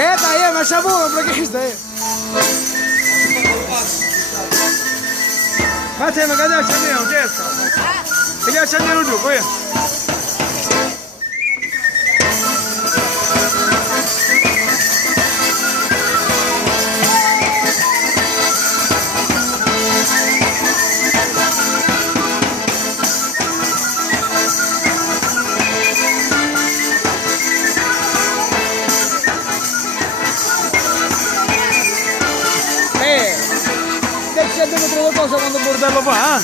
Quieta aí, mas chamou pra que isso daí? Cadê a chaninha? Onde é essa? Cadê a chaninha no grupo? Olha. Siete metri di cosa quando bordello fa, eh?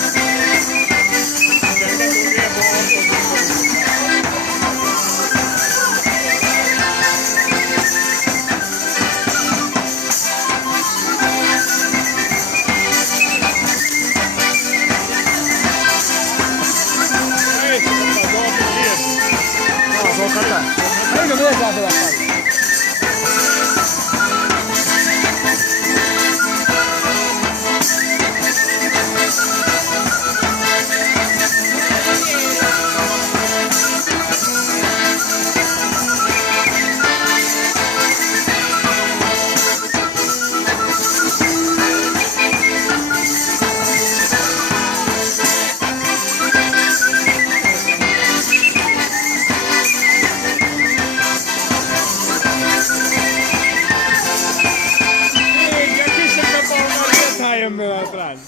No, sono cattare. Ma io non mi devo fare